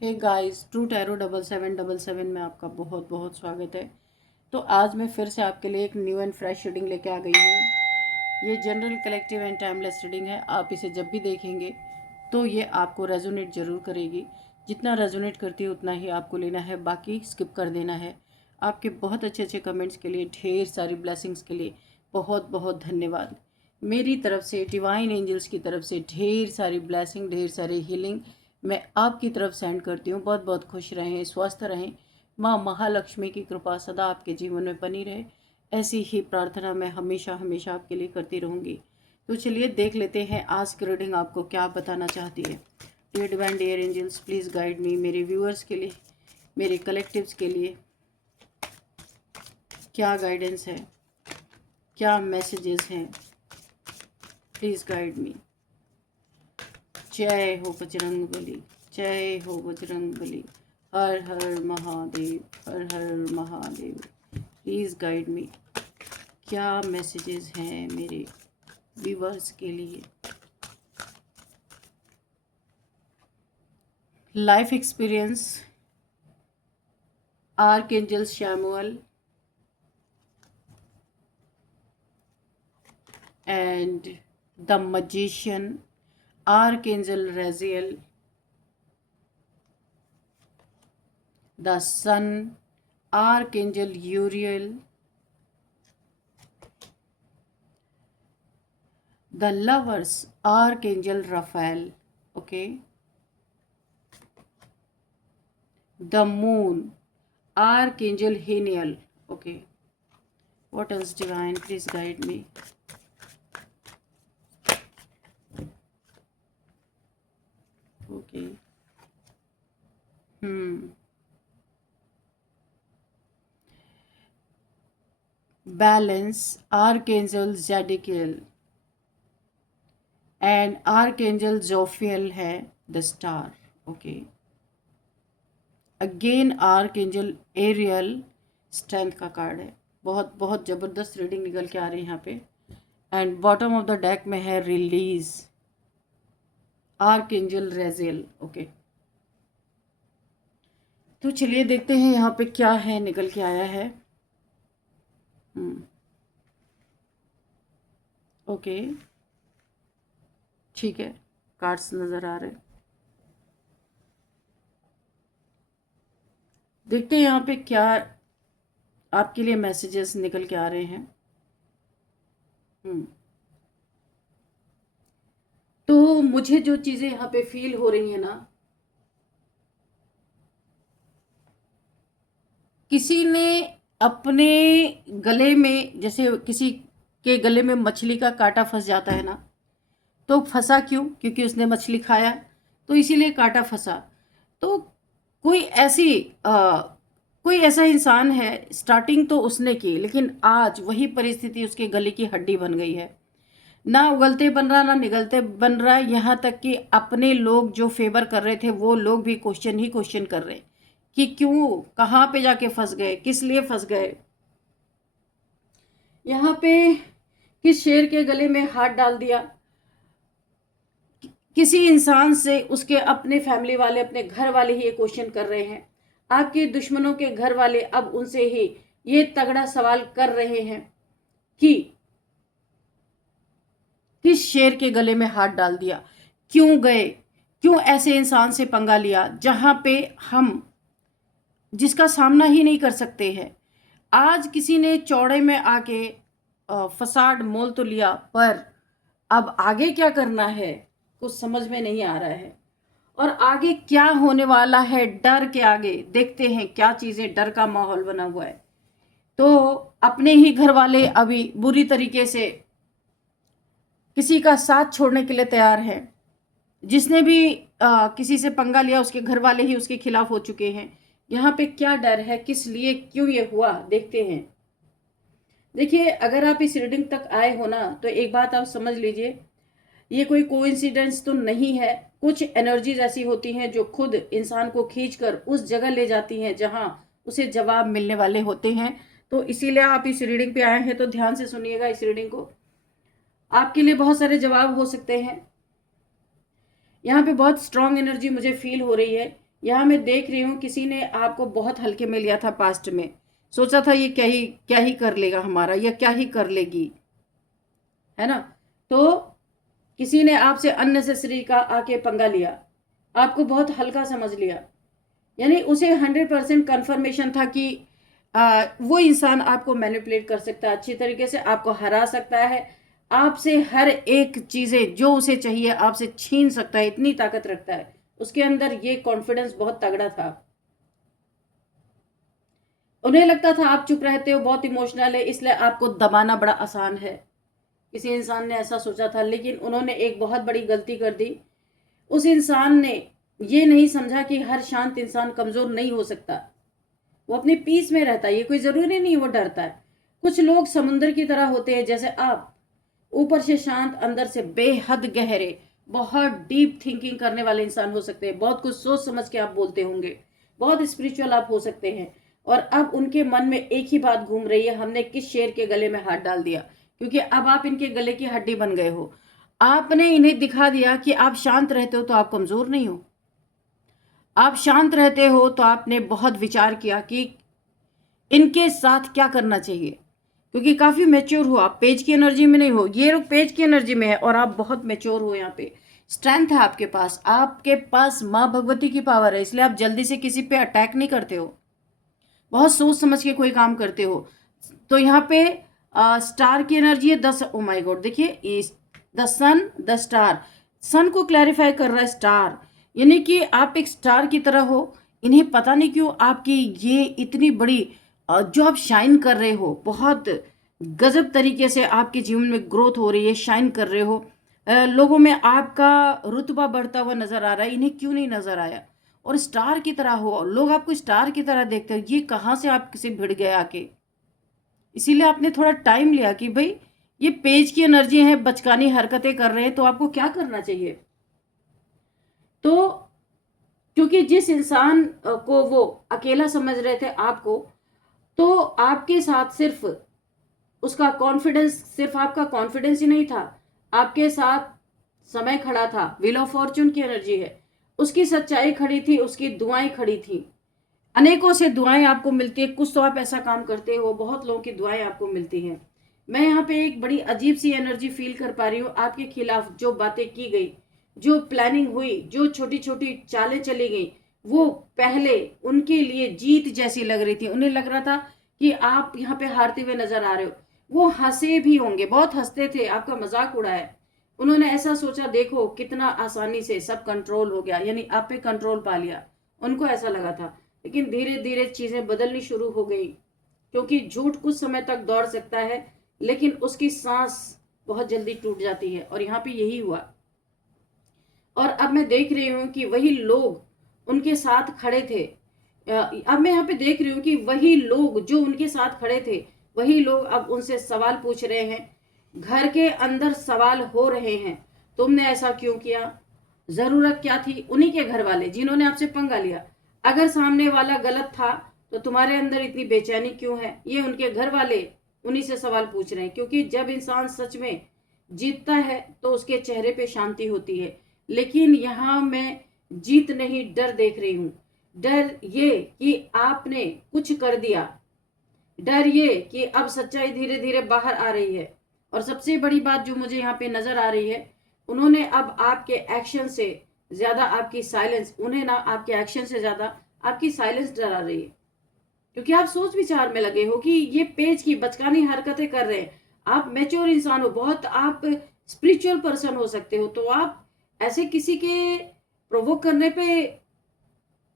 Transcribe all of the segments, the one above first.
Hey guys, true tarot 7777 में आपका बहुत बहुत स्वागत है। तो आज मैं फिर से आपके लिए एक न्यू एंड फ्रेश रीडिंग लेके आ गई हूँ। ये general collective and timeless reading है। आप इसे जब भी देखेंगे तो ये आपको रेजोनेट ज़रूर करेगी। जितना रेजोनेट करती है उतना ही आपको लेना है, बाकी स्किप कर देना है। आपके बहुत अच्छे अच्छे कमेंट्स के लिए, ढेर सारी ब्लेसिंग्स के लिए बहुत बहुत धन्यवाद। मेरी तरफ से, डिवाइन एंजल्स की तरफ से ढेर सारी ब्लेसिंग, ढेर सारी हीलिंग मैं आपकी तरफ सेंड करती हूँ। बहुत बहुत खुश रहें, स्वस्थ रहें। माँ महालक्ष्मी की कृपा सदा आपके जीवन में बनी रहे, ऐसी ही प्रार्थना मैं हमेशा हमेशा आपके लिए करती रहूँगी। तो चलिए देख लेते हैं आज की रीडिंग आपको क्या बताना चाहती है। Dear divine, dear angels, please guide me. मेरे व्यूअर्स के लिए, मेरे कलेक्टिव्स के लिए क्या गाइडेंस है, क्या मैसेजेस हैं, प्लीज़ गाइड मी। जय हो बजरंग बली, जय हो बजरंग बली। हर हर महादेव, हर हर महादेव। Please guide me. क्या मैसेजेस हैं मेरे व्यूवर्स के लिए। Life experience, archangel Samuel and the magician, archangel Raziel, the sun, archangel Uriel, the lovers, archangel Raphael, okay, the moon, archangel Haniel, okay. What else, divine, please guide me. Okay. Balance, archangel Zadkiel and archangel Jophiel है the star, okay. Again archangel Ariel, strength का card है। बहुत बहुत ज़बरदस्त reading निकल के आ रही है यहाँ पे। And bottom of the deck में है रिलीज, आर्कएंजल रेजेल, ओके। तो चलिए देखते हैं यहाँ पे क्या है, निकल के आया है। ओके, ठीक है, कार्ड्स नज़र आ रहे। देखते हैं यहाँ पे क्या आपके लिए मैसेजेस निकल के आ रहे हैं। तो मुझे जो चीज़ें यहाँ पे फील हो रही हैं ना, किसी ने अपने गले में, जैसे किसी के गले में मछली का कांटा फंस जाता है ना, तो फंसा क्यों? क्योंकि उसने मछली खाया, तो इसीलिए कांटा फंसा। तो कोई ऐसी कोई ऐसा इंसान है, स्टार्टिंग तो उसने की, लेकिन आज वही परिस्थिति उसके गले की हड्डी बन गई है। ना उगलते बन रहा, ना निगलते बन रहा, यहाँ तक कि अपने लोग जो फेवर कर रहे थे वो लोग भी क्वेश्चन ही क्वेश्चन कर रहे कि क्यों, कहाँ पे जाके फंस गए, किस लिए फंस गए। यहाँ पे किस शेर के गले में हाथ डाल दिया, किसी इंसान से उसके अपने फैमिली वाले, अपने घर वाले ही ये क्वेश्चन कर रहे हैं। आपके दुश्मनों के घर वाले अब उनसे ही ये तगड़ा सवाल कर रहे हैं कि किस शेर के गले में हाथ डाल दिया, क्यों गए, क्यों ऐसे इंसान से पंगा लिया जहां पे हम जिसका सामना ही नहीं कर सकते हैं। आज किसी ने चौड़े में आके फसाड मोल तो लिया, पर अब आगे क्या करना है कुछ समझ में नहीं आ रहा है। और आगे क्या होने वाला है, डर के आगे देखते हैं क्या चीजें, डर का माहौल बना हुआ है। तो अपने ही घर वाले अभी बुरी तरीके से किसी का साथ छोड़ने के लिए तैयार है। जिसने भी किसी से पंगा लिया उसके घर वाले ही उसके खिलाफ हो चुके हैं। यहाँ पे क्या डर है, किस लिए, क्यों ये हुआ, देखते हैं। देखिए, अगर आप इस रीडिंग तक आए हो ना, तो एक बात आप समझ लीजिए, ये कोई कोइंसिडेंस तो नहीं है। कुछ एनर्जीज ऐसी होती हैं जो खुद इंसान को खींचकर उस जगह ले जाती हैं जहां उसे जवाब मिलने वाले होते हैं। तो इसीलिए आप इस रीडिंग पे आए हैं, तो ध्यान से सुनिएगा इस रीडिंग को। आपके लिए बहुत सारे जवाब हो सकते हैं। यहाँ पे बहुत स्ट्रांग एनर्जी मुझे फील हो रही है यहाँ मैं देख रही हूँ किसी ने आपको बहुत हल्के में लिया था पास्ट में, सोचा था ये क्या ही कर लेगा हमारा, या क्या ही कर लेगी, है ना। तो किसी ने आपसे अननेसेसरी का आके पंगा लिया, आपको बहुत हल्का समझ लिया, यानी उसे 100% कन्फर्मेशन था कि वो इंसान आपको मैनिपुलेट कर सकता है, अच्छी तरीके से आपको हरा सकता है, आपसे हर एक चीज़ें जो उसे चाहिए आपसे छीन सकता है, इतनी ताकत रखता है उसके अंदर। ये कॉन्फिडेंस बहुत तगड़ा था। उन्हें लगता था आप चुप रहते हो, बहुत इमोशनल है, इसलिए आपको दबाना बड़ा आसान है। किसी इंसान ने ऐसा सोचा था, लेकिन उन्होंने एक बहुत बड़ी गलती कर दी। उस इंसान ने ये नहीं समझा कि हर शांत इंसान कमजोर नहीं हो सकता, वो अपने पीस में रहता है, ये कोई जरूरी नहीं वो डरता है। कुछ लोग समुद्र की तरह होते हैं जैसे आप, ऊपर से शांत, अंदर से बेहद गहरे, बहुत डीप थिंकिंग करने वाले इंसान हो सकते हैं, बहुत कुछ सोच समझ के आप बोलते होंगे, बहुत स्पिरिचुअल आप हो सकते हैं। और अब उनके मन में एक ही बात घूम रही है, हमने किस शेर के गले में हाथ डाल दिया, क्योंकि अब आप इनके गले की हड्डी बन गए हो। आपने इन्हें दिखा दिया कि आप शांत रहते हो तो आप कमजोर नहीं हो, आप शांत रहते हो तो आपने बहुत विचार किया कि इनके साथ क्या करना चाहिए, क्योंकि काफी मेच्योर हो आप, पेज की एनर्जी में नहीं हो, ये लोग पेज की एनर्जी में है और आप बहुत मेच्योर हो। यहाँ पे स्ट्रेंथ है आपके पास माँ भगवती की पावर है, इसलिए आप जल्दी से किसी पे अटैक नहीं करते हो, बहुत सोच समझ के कोई काम करते हो। तो यहाँ पे स्टार की एनर्जी है 10, ओ माय गॉड, देखिए द सन, द स्टार, सन को क्लैरिफाई कर रहा है स्टार, यानी कि आप एक स्टार की तरह हो। इन्हें पता नहीं क्यों आपकी ये इतनी बड़ी जो आप शाइन कर रहे हो, बहुत गजब तरीके से आपके जीवन में ग्रोथ हो रही है, शाइन कर रहे हो, लोगों में आपका रुतबा बढ़ता हुआ नजर आ रहा है। इन्हें क्यों नहीं नजर आया? और स्टार की तरह हो, लोग आपको स्टार की तरह देखते हो, ये कहाँ से आप किसी भिड़ गए आके। इसीलिए आपने थोड़ा टाइम लिया कि भाई ये पेज की एनर्जी है, बचकानी हरकतें कर रहे हैं, तो आपको क्या करना चाहिए। तो क्योंकि जिस इंसान को वो अकेला समझ रहे थे आपको, तो आपके साथ सिर्फ उसका कॉन्फिडेंस, सिर्फ आपका कॉन्फिडेंस ही नहीं था, आपके साथ समय खड़ा था, व्हील ऑफ फॉर्चून की एनर्जी है, उसकी सच्चाई खड़ी थी, उसकी दुआएं खड़ी थी। अनेकों से दुआएं आपको मिलती है, कुछ तो आप ऐसा काम करते हो, बहुत लोगों की दुआएं आपको मिलती हैं। मैं यहाँ पे एक बड़ी अजीब सी एनर्जी फील कर पा रही हूँ आपके खिलाफ। जो बातें की गई, जो प्लानिंग हुई, जो छोटी छोटी चालें चली गई, वो पहले उनके लिए जीत जैसी लग रही थी। उन्हें लग रहा था कि आप यहाँ पे हारते हुए नजर आ रहे हो। वो हंसे भी होंगे, बहुत हंसते थे, आपका मजाक उड़ाया। उन्होंने ऐसा सोचा, देखो कितना आसानी से सब कंट्रोल हो गया, यानी आप पे कंट्रोल पा लिया, उनको ऐसा लगा था। लेकिन धीरे धीरे चीजें बदलनी शुरू हो गई, क्योंकि झूठ कुछ समय तक दौड़ सकता है, लेकिन उसकी सांस बहुत जल्दी टूट जाती है, और यहाँ पे यही हुआ। और अब मैं देख रही हूँ कि वही लोग उनके साथ खड़े थे, अब मैं यहाँ पे देख रही हूँ कि वही लोग जो उनके साथ खड़े थे, वही लोग अब उनसे सवाल पूछ रहे हैं, घर के अंदर सवाल हो रहे हैं, तुमने ऐसा क्यों किया, जरूरत क्या थी। उन्हीं के घर वाले जिन्होंने आपसे पंगा लिया, अगर सामने वाला गलत था तो तुम्हारे अंदर इतनी बेचैनी क्यों है, ये उनके घर वाले उन्हीं से सवाल पूछ रहे हैं। क्योंकि जब इंसान सच में जीतता है तो उसके चेहरे पे शांति होती है। लेकिन यहाँ मैं जीत नहीं, डर देख रही हूँ। डर ये कि आपने कुछ कर दिया, डर ये कि अब सच्चाई धीरे धीरे बाहर आ रही है। और सबसे बड़ी बात जो मुझे यहाँ पे नजर आ रही है, उन्होंने अब आपके एक्शन से ज्यादा आपकी साइलेंस, उन्हें ना आपके एक्शन से ज्यादा आपकी साइलेंस डरा रही है। क्योंकि आप सोच विचार में लगे हो कि ये पेज की बचकानी हरकतें कर रहे हैं। आप मैच्योर इंसान हो, बहुत आप स्पिरिचुअल पर्सन हो सकते हो, तो आप ऐसे किसी के प्रोवोक करने पे,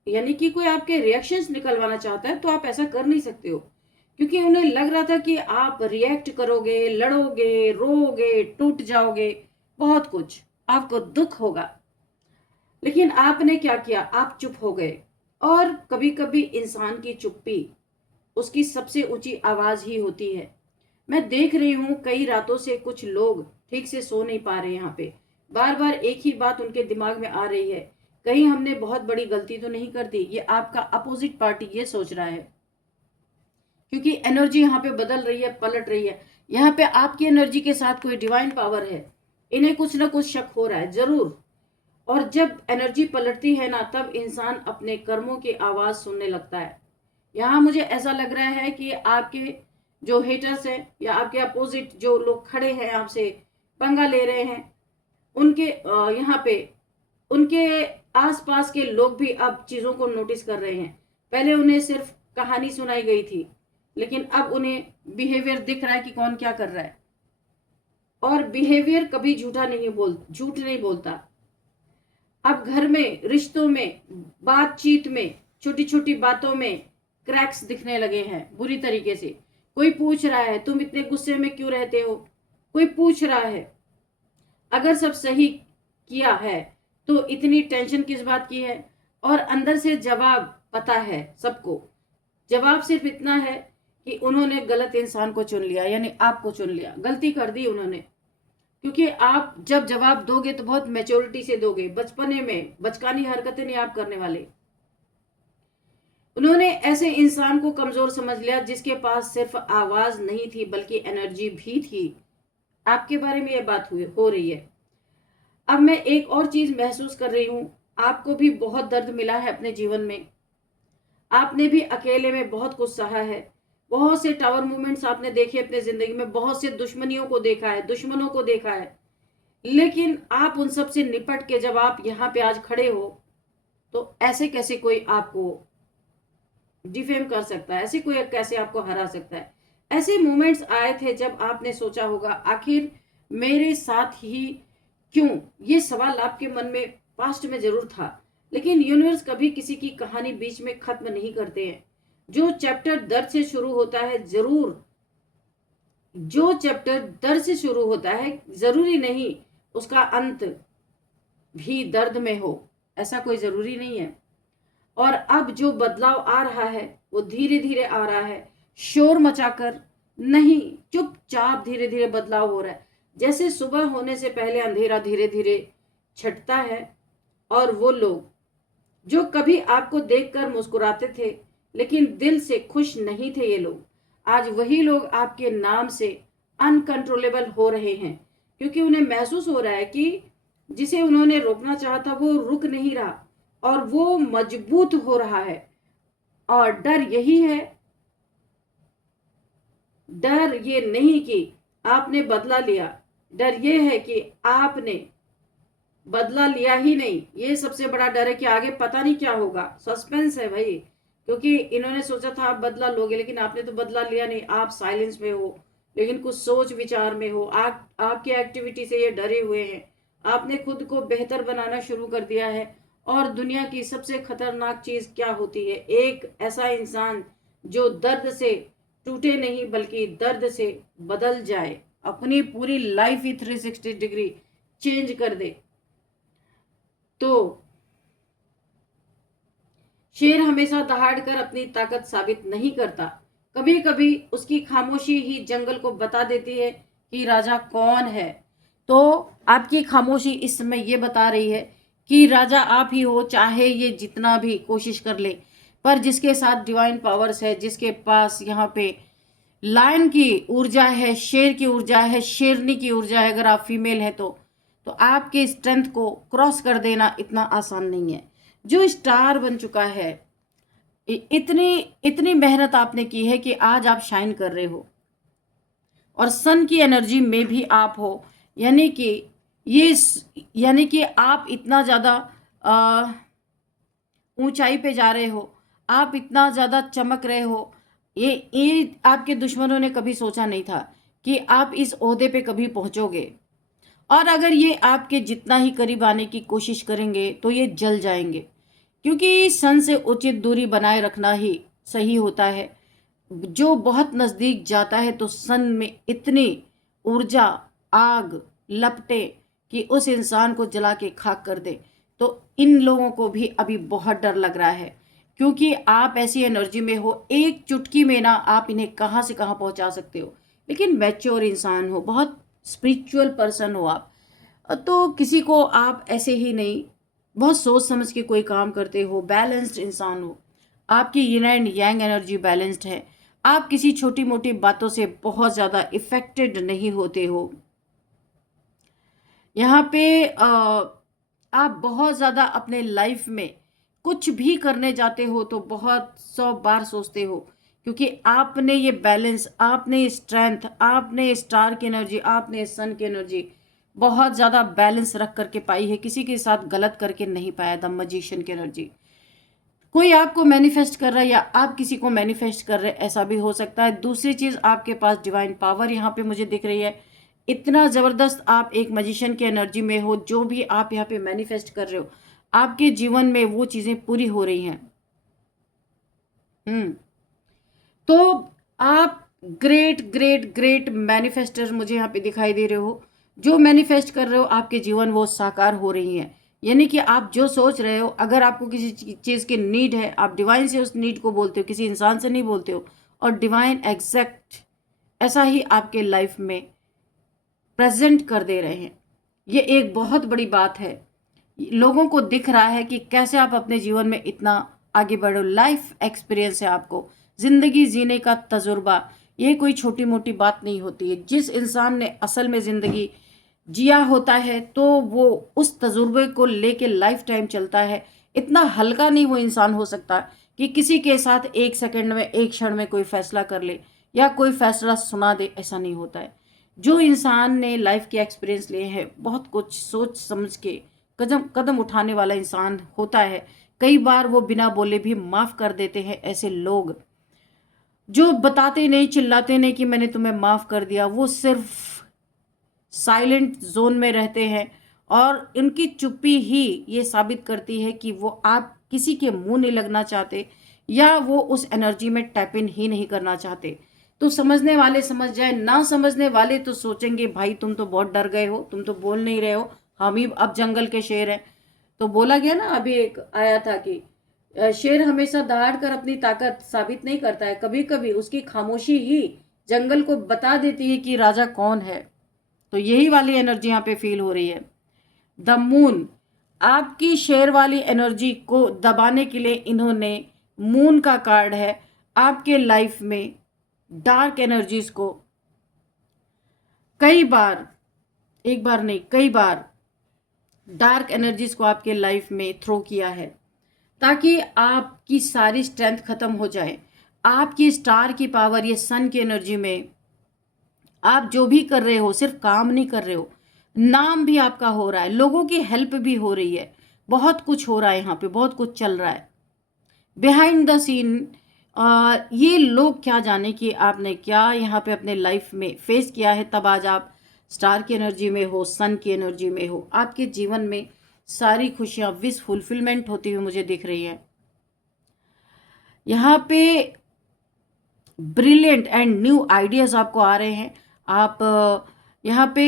यानी कि कोई आपके रिएक्शंस निकलवाना चाहता है, तो आप ऐसा कर नहीं सकते हो। क्योंकि उन्हें लग रहा था कि आप रिएक्ट करोगे, लड़ोगे, रोओगे, टूट जाओगे, बहुत कुछ आपको दुख होगा। लेकिन आपने क्या किया, आप चुप हो गए। और कभी कभी इंसान की चुप्पी उसकी सबसे ऊंची आवाज ही होती है। मैं देख रही हूं कई रातों से कुछ लोग ठीक से सो नहीं पा रहे। यहाँ पे बार बार एक ही बात उनके दिमाग में आ रही है, कहीं हमने बहुत बड़ी गलती तो नहीं कर दी। ये आपका अपोजिट पार्टी ये सोच रहा है, क्योंकि एनर्जी यहाँ पे बदल रही है, पलट रही है। यहाँ पे आपकी एनर्जी के साथ कोई डिवाइन पावर है, इन्हें कुछ ना कुछ शक हो रहा है जरूर। और जब एनर्जी पलटती है ना, तब इंसान अपने कर्मों की आवाज़ सुनने लगता है। यहाँ मुझे ऐसा लग रहा है कि आपके जो हेटर्स हैं या आपके अपोजिट जो लोग खड़े हैं आपसे पंगा ले रहे हैं, उनके यहाँ पे उनके आसपास के लोग भी अब चीज़ों को नोटिस कर रहे हैं। पहले उन्हें सिर्फ कहानी सुनाई गई थी, लेकिन अब उन्हें बिहेवियर दिख रहा है कि कौन क्या कर रहा है। और बिहेवियर कभी झूठ नहीं बोलता। अब घर में, रिश्तों में, बातचीत में, छोटी छोटी बातों में क्रैक्स दिखने लगे हैं बुरी तरीके से। कोई पूछ रहा है तुम इतने गुस्से में क्यों रहते हो, कोई पूछ रहा है अगर सब सही किया है तो इतनी टेंशन किस बात की है। और अंदर से जवाब पता है सबको, जवाब सिर्फ इतना है कि उन्होंने गलत इंसान को चुन लिया, यानी आपको चुन लिया, गलती कर दी उन्होंने। क्योंकि आप जब जवाब दोगे तो बहुत मैच्योरिटी से दोगे, बचपने में बचकानी हरकतें नहीं आप करने वाले। उन्होंने ऐसे इंसान को कमजोर समझ लिया जिसके पास सिर्फ आवाज नहीं थी बल्कि एनर्जी भी थी। आपके बारे में यह बात हो रही है। अब मैं एक और चीज महसूस कर रही हूं, आपको भी बहुत दर्द मिला है अपने जीवन में। आपने भी अकेले में बहुत कुछ सहा है। बहुत से टावर मूवमेंट्स आपने देखे अपने जिंदगी में, बहुत से दुश्मनियों को देखा है, दुश्मनों को देखा है। लेकिन आप उन सब से निपट के जब आप यहाँ पे आज खड़े हो, तो ऐसे कैसे कोई आपको डिफेम कर सकता है, ऐसे कोई कैसे आपको हरा सकता है। ऐसे मोमेंट्स आए थे जब आपने सोचा होगा आखिर मेरे साथ ही क्यों। ये सवाल आपके मन में पास्ट में जरूर था, लेकिन यूनिवर्स कभी किसी की कहानी बीच में खत्म नहीं करते हैं। जो चैप्टर दर्द से शुरू होता है जरूरी नहीं उसका अंत भी दर्द में हो, ऐसा कोई जरूरी नहीं है। और अब जो बदलाव आ रहा है वो धीरे धीरे आ रहा है, शोर मचाकर नहीं, चुपचाप धीरे धीरे बदलाव हो रहा है। जैसे सुबह होने से पहले अंधेरा धीरे धीरे छटता है, और वो लोग जो कभी आपको देखकर मुस्कुराते थे लेकिन दिल से खुश नहीं थे, ये लोग आज वही लोग आपके नाम से अनकंट्रोलेबल हो रहे हैं। क्योंकि उन्हें महसूस हो रहा है कि जिसे उन्होंने रोकना चाहा था वो रुक नहीं रहा और वो मजबूत हो रहा है। और डर यही है, डर ये नहीं कि आपने बदला लिया, डर ये है कि आपने बदला लिया ही नहीं। ये सबसे बड़ा डर है कि आगे पता नहीं क्या होगा, सस्पेंस है भाई। क्योंकि इन्होंने सोचा था आप बदला लोगे, लेकिन आपने तो बदला लिया नहीं। आप साइलेंस में हो, लेकिन कुछ सोच विचार में हो। आपकी एक्टिविटी से ये डरे हुए हैं। आपने खुद को बेहतर बनाना शुरू कर दिया है। और दुनिया की सबसे खतरनाक चीज क्या होती है, एक ऐसा इंसान जो दर्द से टूटे नहीं बल्कि दर्द से बदल जाए, अपनी पूरी लाइफ ही 360 डिग्री चेंज कर दे। तो शेर हमेशा दहाड़ कर अपनी ताकत साबित नहीं करता, कभी कभी उसकी खामोशी ही जंगल को बता देती है कि राजा कौन है। तो आपकी खामोशी इस समय ये बता रही है कि राजा आप ही हो, चाहे ये जितना भी कोशिश कर ले। पर जिसके साथ डिवाइन पावर्स है, जिसके पास यहाँ पे लायन की ऊर्जा है, शेर की ऊर्जा है, शेरनी की ऊर्जा है, अगर आप फीमेल है तो आपके स्ट्रेंथ को क्रॉस कर देना इतना आसान नहीं है। जो स्टार बन चुका है, इतनी इतनी मेहनत आपने की है कि आज आप शाइन कर रहे हो, और सन की एनर्जी में भी आप हो। यानी कि ये यानी कि आप इतना ज़्यादा ऊंचाई पे जा रहे हो, आप इतना ज़्यादा चमक रहे हो। ये आपके दुश्मनों ने कभी सोचा नहीं था कि आप इस ओहदे पे कभी पहुंचोगे। और अगर ये आपके जितना ही करीब आने की कोशिश करेंगे तो ये जल जाएंगे, क्योंकि सन से उचित दूरी बनाए रखना ही सही होता है। जो बहुत नज़दीक जाता है तो सन में इतनी ऊर्जा, आग लपटे कि उस इंसान को जला के खाक कर दे। तो इन लोगों को भी अभी बहुत डर लग रहा है, क्योंकि आप ऐसी एनर्जी में हो, एक चुटकी में ना आप इन्हें कहाँ से कहाँ पहुँचा सकते हो। लेकिन मैच्योर इंसान हो, बहुत स्पिरिचुअल पर्सन हो आप, तो किसी को आप ऐसे ही नहीं, बहुत सोच समझ के कोई काम करते हो, बैलेंस्ड इंसान हो। आपकी yin and yang energy balanced है। आप किसी छोटी मोटी बातों से बहुत ज़्यादा इफेक्टेड नहीं होते हो। यहाँ पे आप बहुत ज़्यादा अपने लाइफ में कुछ भी करने जाते हो तो बहुत 100 बार सोचते हो, क्योंकि आपने ये बैलेंस, आपने स्ट्रेंथ, आपने स्टार की एनर्जी, आपने सन की एनर्जी बहुत ज़्यादा बैलेंस रख करके पाई है, किसी के साथ गलत करके नहीं पाया। द मैजिशियन की एनर्जी, कोई आपको मैनिफेस्ट कर रहा है या आप किसी को मैनिफेस्ट कर रहे हैं, ऐसा भी हो सकता है। दूसरी चीज़, आपके पास डिवाइन पावर यहाँ पे मुझे दिख रही है। इतना ज़बरदस्त आप एक मैजिशियन की एनर्जी में हो, जो भी आप यहाँ पे मैनिफेस्ट कर रहे हो आपके जीवन में वो चीज़ें पूरी हो रही हैं। तो आप ग्रेट ग्रेट ग्रेट मैनिफेस्टर मुझे यहाँ पे दिखाई दे रहे हो। जो मैनिफेस्ट कर रहे हो आपके जीवन वो साकार हो रही हैं। यानी कि आप जो सोच रहे हो, अगर आपको किसी चीज़ की नीड है, आप डिवाइन से उस नीड को बोलते हो, किसी इंसान से नहीं बोलते हो, और डिवाइन एग्जैक्ट ऐसा ही आपके लाइफ में प्रेजेंट कर दे रहे हैं। ये एक बहुत बड़ी बात है। लोगों को दिख रहा है कि कैसे आप अपने जीवन में इतना आगे बढ़ो। लाइफ एक्सपीरियंस है आपको, ज़िंदगी जीने का तजुर्बा। ये कोई छोटी मोटी बात नहीं होती है। जिस इंसान ने असल में ज़िंदगी जिया होता है तो वो उस तजुर्बे को लेके लाइफ टाइम चलता है। इतना हल्का नहीं वो इंसान हो सकता कि किसी के साथ एक सेकंड में, एक क्षण में कोई फैसला कर ले या कोई फैसला सुना दे, ऐसा नहीं होता है। जो इंसान ने लाइफ के एक्सपीरियंस लिए हैं, बहुत कुछ सोच समझ के कदम कदम उठाने वाला इंसान होता है। कई बार वो बिना बोले भी माफ़ कर देते हैं। ऐसे लोग जो बताते नहीं, चिल्लाते नहीं कि मैंने तुम्हें माफ़ कर दिया, वो सिर्फ साइलेंट जोन में रहते हैं, और इनकी चुप्पी ही ये साबित करती है कि वो आप किसी के मुंह नहीं लगना चाहते, या वो उस एनर्जी में टैप इन ही नहीं करना चाहते। तो समझने वाले समझ जाए, ना समझने वाले तो सोचेंगे भाई तुम तो बहुत डर गए हो, तुम तो बोल नहीं रहे हो, हम ही अब जंगल के शेर हैं। तो बोला गया ना, अभी एक आया था कि शेर हमेशा दहाड़ कर अपनी ताकत साबित नहीं करता है, कभी कभी उसकी खामोशी ही जंगल को बता देती है कि राजा कौन है। तो यही वाली एनर्जी यहाँ पे फील हो रही है। द मून, आपकी शेर वाली एनर्जी को दबाने के लिए इन्होंने मून का कार्ड है। आपके लाइफ में डार्क एनर्जीज को कई बार, एक बार नहीं कई बार डार्क एनर्जीज को आपके लाइफ में थ्रो किया है, ताकि आपकी सारी स्ट्रेंथ खत्म हो जाए। आपकी स्टार की पावर, ये सन की एनर्जी में आप जो भी कर रहे हो सिर्फ काम नहीं कर रहे हो, नाम भी आपका हो रहा है, लोगों की हेल्प भी हो रही है, बहुत कुछ हो रहा है यहाँ पे, बहुत कुछ चल रहा है बिहाइंड द सीन। ये लोग क्या जाने कि आपने क्या यहाँ पे अपने लाइफ में फेस किया है, तब आज आप स्टार की एनर्जी में हो, सन की एनर्जी में हो। आपके जीवन में सारी खुशियाँ, विश फुलफिलमेंट होती हुई मुझे दिख रही है। यहाँ पे ब्रिलियंट एंड न्यू आइडियाज़ आपको आ रहे हैं। आप यहाँ पे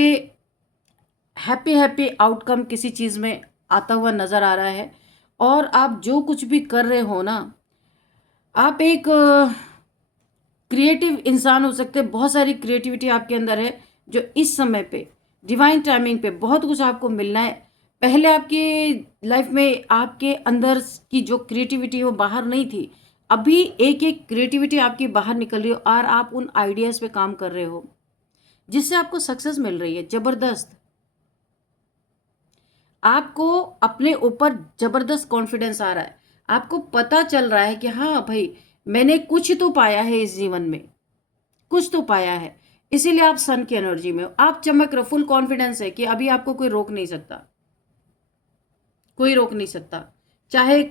हैप्पी हैप्पी आउटकम किसी चीज़ में आता हुआ नज़र आ रहा है। और आप जो कुछ भी कर रहे हो ना, आप एक क्रिएटिव इंसान हो सकते हैं। बहुत सारी क्रिएटिविटी आपके अंदर है, जो इस समय पे डिवाइन टाइमिंग पे बहुत कुछ आपको मिलना है। पहले आपके लाइफ में आपके अंदर की जो क्रिएटिविटी है वो बाहर नहीं थी, अभी एक एक क्रिएटिविटी आपकी बाहर निकल रही हो, और आप उन आइडियाज़ पे काम कर रहे हो जिससे आपको सक्सेस मिल रही है। ज़बरदस्त, आपको अपने ऊपर ज़बरदस्त कॉन्फिडेंस आ रहा है। आपको पता चल रहा है कि हाँ भाई, मैंने कुछ तो पाया है इस जीवन में, कुछ तो पाया है। इसीलिए आप सन की एनर्जी में हो, आप चमक रहे, फुल कॉन्फिडेंस है कि अभी आपको कोई रोक नहीं सकता, कोई रोक नहीं सकता। चाहे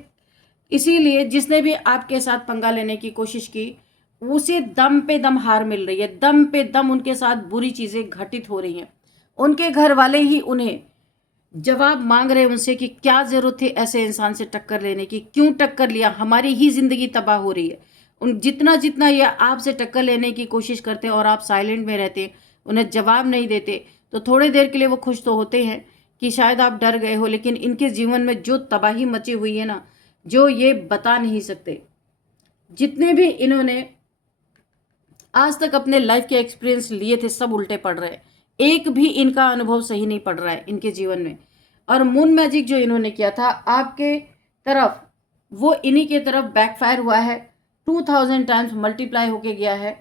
इसीलिए जिसने भी आपके साथ पंगा लेने की कोशिश की, उसे दम पे दम हार मिल रही है, दम पे दम उनके साथ बुरी चीज़ें घटित हो रही हैं। उनके घर वाले ही उन्हें जवाब मांग रहे हैं उनसे कि क्या ज़रूरत थी ऐसे इंसान से टक्कर लेने की, क्यों टक्कर लिया, हमारी ही ज़िंदगी तबाह हो रही है। उन जितना जितना ये आपसे टक्कर लेने की कोशिश करते हैं और आप साइलेंट में रहते हैं, उन्हें जवाब नहीं देते, तो थोड़ी देर के लिए वो खुश तो होते हैं कि शायद आप डर गए हो, लेकिन इनके जीवन में जो तबाही मची हुई है ना, जो ये बता नहीं सकते। जितने भी इन्होंने आज तक अपने लाइफ के एक्सपीरियंस लिए थे, सब उल्टे पड़ रहे हैं। एक भी इनका अनुभव सही नहीं पड़ रहा है इनके जीवन में। और मून मैजिक जो इन्होंने किया था आपके तरफ, वो इन्हीं के तरफ बैकफायर हुआ है। 2000 टाइम्स मल्टीप्लाई होके गया है।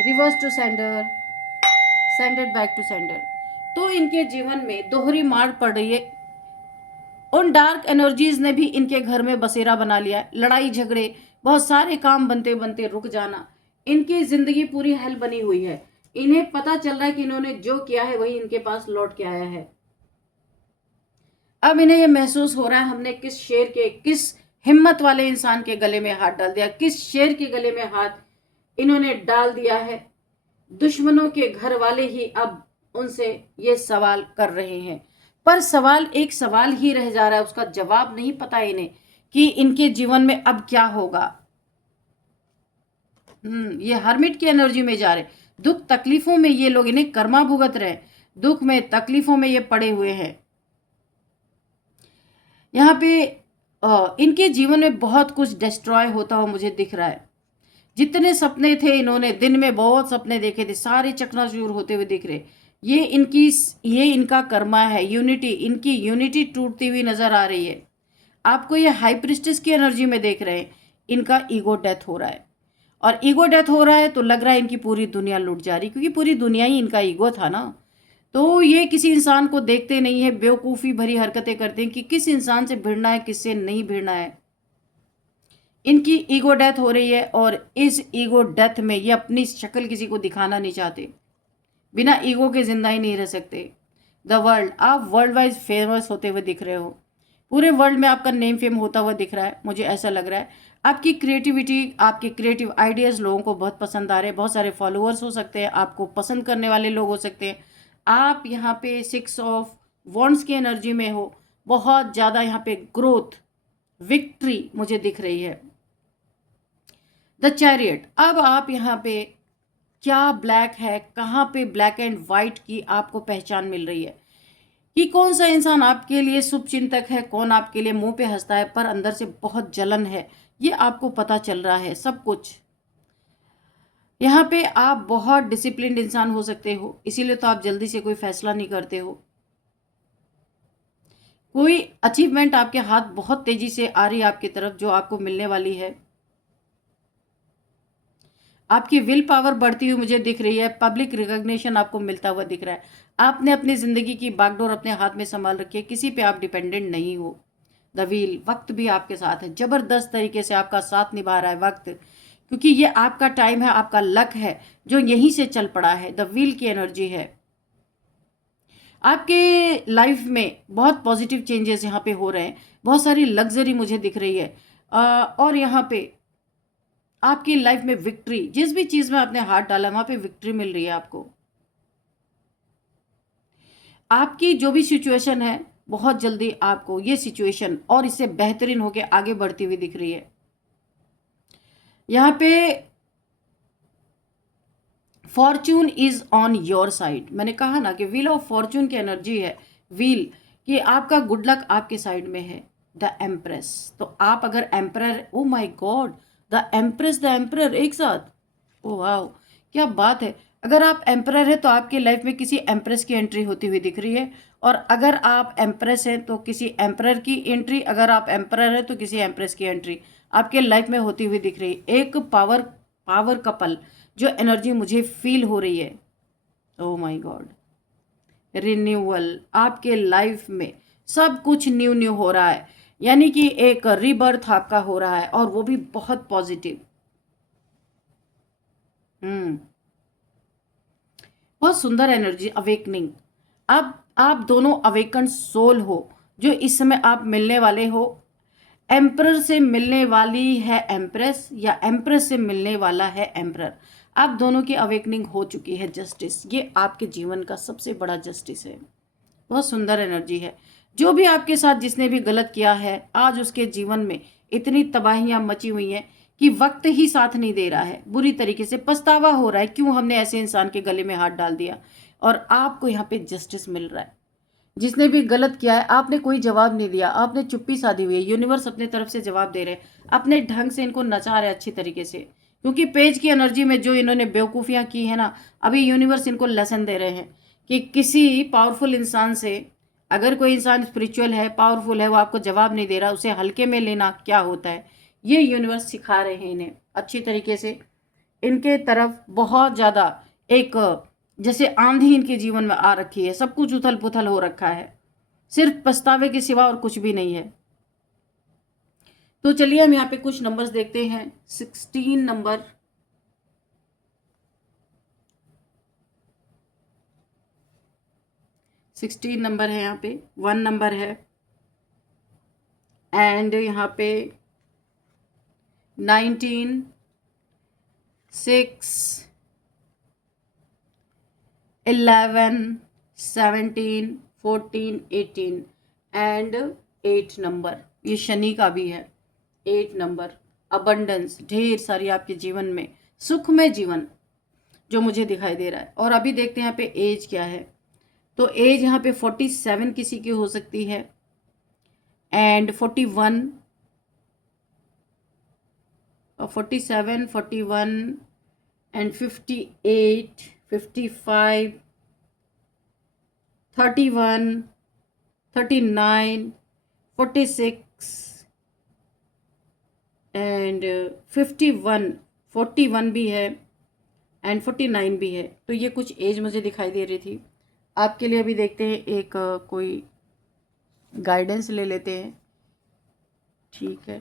Reverse to sender, sender back to sender. तो इनके जीवन में दोहरी मार पड़ रही है। उन डार्क एनर्जीज ने भी इनके घर में बसेरा बना लिया है। लड़ाई झगड़े, बहुत सारे काम बनते बनते रुक जाना, इनकी जिंदगी पूरी हेल बनी हुई है। इन्हें पता चल रहा है कि इन्होंने जो किया है वही इनके पास लौट के आया है। अब इन्हें यह महसूस हो रहा है हमने किस शेर के, किस हिम्मत वाले इंसान के गले में हाथ डाल दिया, किस शेर के गले में हाथ इन्होंने डाल दिया है। दुश्मनों के घर वाले ही अब उनसे ये सवाल कर रहे हैं, पर सवाल एक सवाल ही रह जा रहा है, उसका जवाब नहीं पता इन्हें कि इनके जीवन में अब क्या होगा। ये हर्मिट की एनर्जी में जा रहे, दुख तकलीफों में ये लोग, इन्हें कर्मा भुगत रहे, दुख में तकलीफों में ये पड़े हुए हैं। यहाँ पे इनके जीवन में बहुत कुछ डिस्ट्रॉय होता हुआ मुझे दिख रहा है। जितने सपने थे, इन्होंने दिन में बहुत सपने देखे थे, सारे चकनाचूर होते हुए दिख रहे। ये इनका कर्मा है। यूनिटी, इनकी यूनिटी टूटती हुई नजर आ रही है। आपको ये हाई प्रिस्टेस की एनर्जी में देख रहे हैं। इनका ईगो डेथ हो रहा है, और ईगो डेथ हो रहा है तो लग रहा है इनकी पूरी दुनिया लुट जा रही, क्योंकि पूरी दुनिया ही इनका ईगो था ना। तो ये किसी इंसान को देखते नहीं है, बेवकूफ़ी भरी हरकतें करते हैं कि किस इंसान से भिड़ना है, किससे नहीं भिड़ना है। इनकी ईगो डेथ हो रही है, और इस ईगो डेथ में ये अपनी शक्ल किसी को दिखाना नहीं चाहते। बिना ईगो के जिंदा ही नहीं रह सकते। द वर्ल्ड, आप वर्ल्ड वाइज फेमस होते हुए दिख रहे हो, पूरे वर्ल्ड में आपका नेम फेम होता हुआ दिख रहा है। मुझे ऐसा लग रहा है आपकी क्रिएटिविटी, आपके क्रिएटिव आइडियाज़ लोगों को बहुत पसंद आ रहे हैं। बहुत सारे फॉलोअर्स हो सकते हैं, आपको पसंद करने वाले लोग हो सकते हैं। आप यहाँ पे 6 ऑफ वॉन्ड्स की एनर्जी में हो, बहुत ज़्यादा यहाँ पे ग्रोथ, विक्ट्री मुझे दिख रही है। द चैरियट, अब आप यहाँ पे क्या ब्लैक है, कहाँ पे ब्लैक एंड वाइट की आपको पहचान मिल रही है कि कौन सा इंसान आपके लिए शुभ चिंतक है, कौन आपके लिए मुंह पे हंसता है पर अंदर से बहुत जलन है, ये आपको पता चल रहा है सब कुछ। यहाँ पे आप बहुत डिसिप्लिन्ड इंसान हो सकते हो, इसीलिए तो आप जल्दी से कोई फैसला नहीं करते हो। कोई अचीवमेंट आपके हाथ बहुत तेजी से आ रही है आपकी तरफ, जो आपको मिलने वाली है। आपकी विल पावर बढ़ती हुई मुझे दिख रही है। पब्लिक रिकॉग्निशन आपको मिलता हुआ दिख रहा है। आपने अपनी ज़िंदगी की बागडोर अपने हाथ में संभाल रखी है, किसी पे आप डिपेंडेंट नहीं हो। द व्हील, वक्त भी आपके साथ है, ज़बरदस्त तरीके से आपका साथ निभा रहा है वक्त, क्योंकि ये आपका टाइम है, आपका लक है जो यहीं से चल पड़ा है। द व्हील की एनर्जी है। आपके लाइफ में बहुत पॉजिटिव चेंजेस यहाँ पे हो रहे हैं, बहुत सारी लग्जरी मुझे दिख रही है। और यहाँ पे आपकी लाइफ में विक्ट्री, जिस भी चीज़ में आपने हाथ डाला वहाँ पे विक्ट्री मिल रही है आपको। आपकी जो भी सिचुएशन है, बहुत जल्दी आपको ये सिचुएशन और इससे बेहतरीन होके आगे बढ़ती हुई दिख रही है। यहाँ पे Fortune is on your side. मैंने कहा ना कि व्हील ऑफ फॉर्चून की एनर्जी है, व्हील कि आपका गुड लक आपके साइड में है। द एम्प्रेस, तो आप अगर emperor, oh my God, the empress the emperor एक साथ, ओ वाह क्या बात है। अगर आप एम्परर है तो आपकी लाइफ में किसी एम्प्रेस की एंट्री होती हुई दिख रही है, और अगर आप एम्प्रेस हैं तो किसी एम्परर की एंट्री, अगर आप एम्परर है तो किसी एम्प्रेस की एंट्री आपके लाइफ में होती हुई दिख रही है। एक पावर कपल जो एनर्जी मुझे फील हो रही है, ओ माय गॉड। रिन्यूअल, आपके लाइफ में सब कुछ न्यू न्यू हो रहा है, यानी कि एक रीबर्थ आपका हो रहा है, और वो भी बहुत पॉजिटिव। बहुत सुंदर एनर्जी, अवेकनिंग। अब आप दोनों अवेकन सोल हो जो इस समय आप मिलने वाले हो। एम्परर से मिलने वाली है एम्प्रेस, या एम्प्रेस से मिलने वाला है एम्परर। आप दोनों की अवेकनिंग हो चुकी है। जस्टिस, ये आपके जीवन का सबसे बड़ा जस्टिस है। बहुत सुंदर एनर्जी है। जो भी आपके साथ जिसने भी गलत किया है, आज उसके जीवन में इतनी तबाहियां मची हुई हैं कि वक्त ही साथ नहीं दे रहा है। बुरी तरीके से पछतावा हो रहा है, क्यों हमने ऐसे इंसान के गले में हाथ डाल दिया। और आपको यहाँ पे जस्टिस मिल रहा है। जिसने भी गलत किया है, आपने कोई जवाब नहीं दिया, आपने चुप्पी साधी हुई है। यूनिवर्स अपने तरफ से जवाब दे रहे हैं, अपने ढंग से इनको नचा रहे अच्छी तरीके से, क्योंकि पेज की एनर्जी में जो इन्होंने बेवकूफ़ियाँ की है ना, अभी यूनिवर्स इनको लेसन दे रहे हैं कि किसी पावरफुल इंसान से, अगर कोई इंसान स्पिरिचुअल है, पावरफुल है, वो आपको जवाब नहीं दे रहा, उसे हल्के में लेना क्या होता है, ये यूनिवर्स सिखा रहे हैं इन्हें अच्छी तरीके से। इनके तरफ बहुत ज़्यादा एक जैसे आंधी इनके जीवन में आ रखी है, सब कुछ उथल पुथल हो रखा है, सिर्फ पछतावे के सिवा और कुछ भी नहीं है। तो चलिए हम यहाँ पे कुछ नंबर्स देखते हैं। 16 नंबर, 16 नंबर है, यहाँ पे 1 नंबर है, एंड यहाँ पे 19, 6, 11, 17, 14, 18 एंड 8 नंबर। ये शनि का भी है। 8 नंबर, अबंडेंस, ढेर सारी आपके जीवन में सुखमय जीवन जो मुझे दिखाई दे रहा है। और अभी देखते हैं यहाँ पे एज क्या है। तो एज यहाँ पे 47 किसी की हो सकती है, एंड 41, 47, 41 एंड 58, 55, 31, 39, 46 एंड 51, 41 भी है एंड 49 भी है। तो ये कुछ एज मुझे दिखाई दे रही थी। आपके लिए अभी देखते हैं, एक कोई गाइडेंस ले लेते हैं। ठीक है,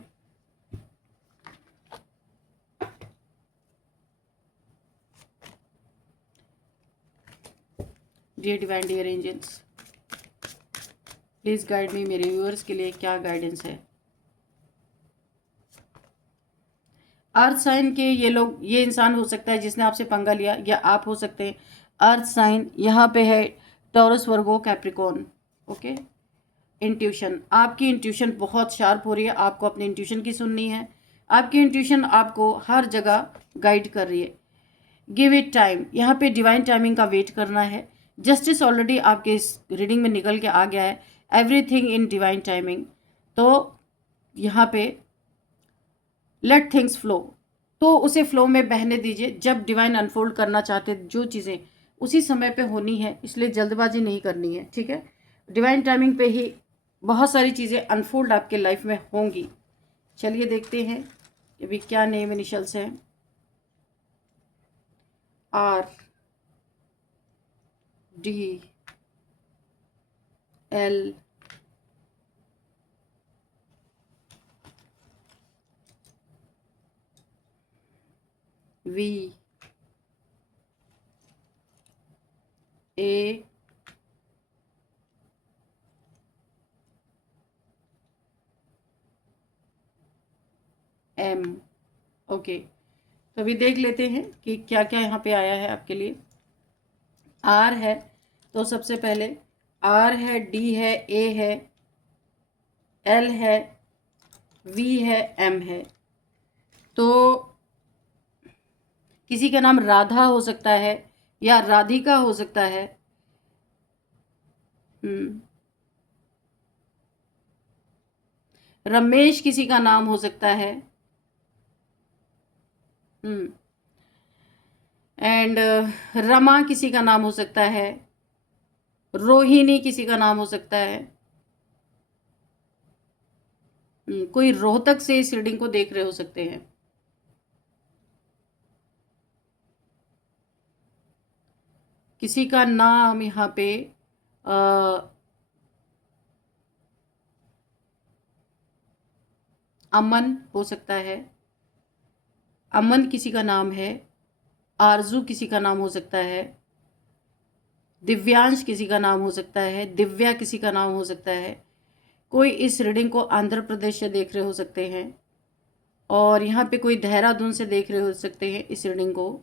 dear divine dear angels, please guide me. मेरे व्यूअर्स के लिए क्या गाइडेंस है? अर्थ साइन के ये लोग, ये इंसान हो सकता है जिसने आपसे पंगा लिया, या आप हो सकते हैं। अर्थ साइन यहाँ पे है टॉरस, वर्गो, कैप्रिकॉर्न। ओके, इंट्यूशन, आपकी इंट्यूशन बहुत शार्प हो रही है। आपको अपनी इंट्यूशन की सुननी है। आपकी इंट्यूशन आपको हर जगह गाइड कर रही है। गिव इट टाइम, यहाँ पे डिवाइन टाइमिंग का वेट करना है। जस्टिस ऑलरेडी आपके इस रीडिंग में निकल के आ गया है। Everything in divine timing. तो यहाँ पे लेट थिंग्स फ्लो, तो उसे फ्लो में बहने दीजिए। जब डिवाइन अनफोल्ड करना चाहते जो चीज़ें उसी समय पे होनी है, इसलिए जल्दबाजी नहीं करनी है। ठीक है, डिवाइन टाइमिंग पे ही बहुत सारी चीज़ें अनफोल्ड आपके लाइफ में होंगी। चलिए देखते हैं अभी क्या नेम इनिशियल्स हैं। R, D, L, V, A, M. Okay, तो अभी देख लेते हैं कि क्या क्या यहाँ पे आया है आपके लिए। आर है, तो सबसे पहले आर है, डी है, ए है, एल है, वी है, एम है। तो किसी का नाम राधा हो सकता है या राधिका हो सकता है। रमेश किसी का नाम हो सकता है। एंड रमा किसी का नाम हो सकता है। रोहिणी किसी का नाम हो सकता है। कोई रोहतक से इस रीडिंग को देख रहे हो सकते हैं। किसी का नाम यहाँ पे अमन हो सकता है। अमन किसी का नाम है। आरजू किसी का नाम हो सकता है। दिव्यांश किसी का नाम हो सकता है। दिव्या किसी का नाम हो सकता है। कोई इस रीडिंग को आंध्र प्रदेश से देख रहे हो सकते हैं, और यहाँ पे कोई देहरादून से देख रहे हो सकते हैं इस रीडिंग को।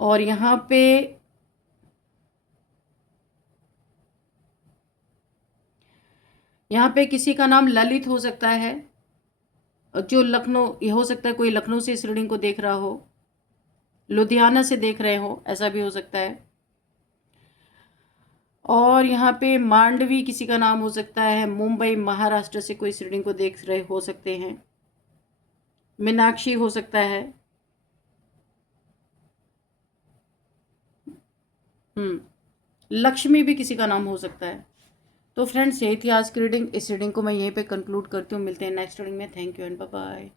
और यहाँ पे किसी का नाम ललित हो सकता है, जो लखनऊ, ये हो सकता है कोई लखनऊ से इस रीडिंग को देख रहा हो, लुधियाना से देख रहे हो, ऐसा भी हो सकता है। और यहाँ पे मांडवी किसी का नाम हो सकता है। मुंबई महाराष्ट्र से कोई इस रीडिंग को देख रहे हो सकते हैं। मीनाक्षी हो सकता है। लक्ष्मी भी किसी का नाम हो सकता है। तो फ्रेंड्स, यही थी आज की रीडिंग। इस रीडिंग को मैं यहीं पे कंक्लूड करती हूँ। मिलते हैं नेक्स्ट रीडिंग में। Thank you and bye bye.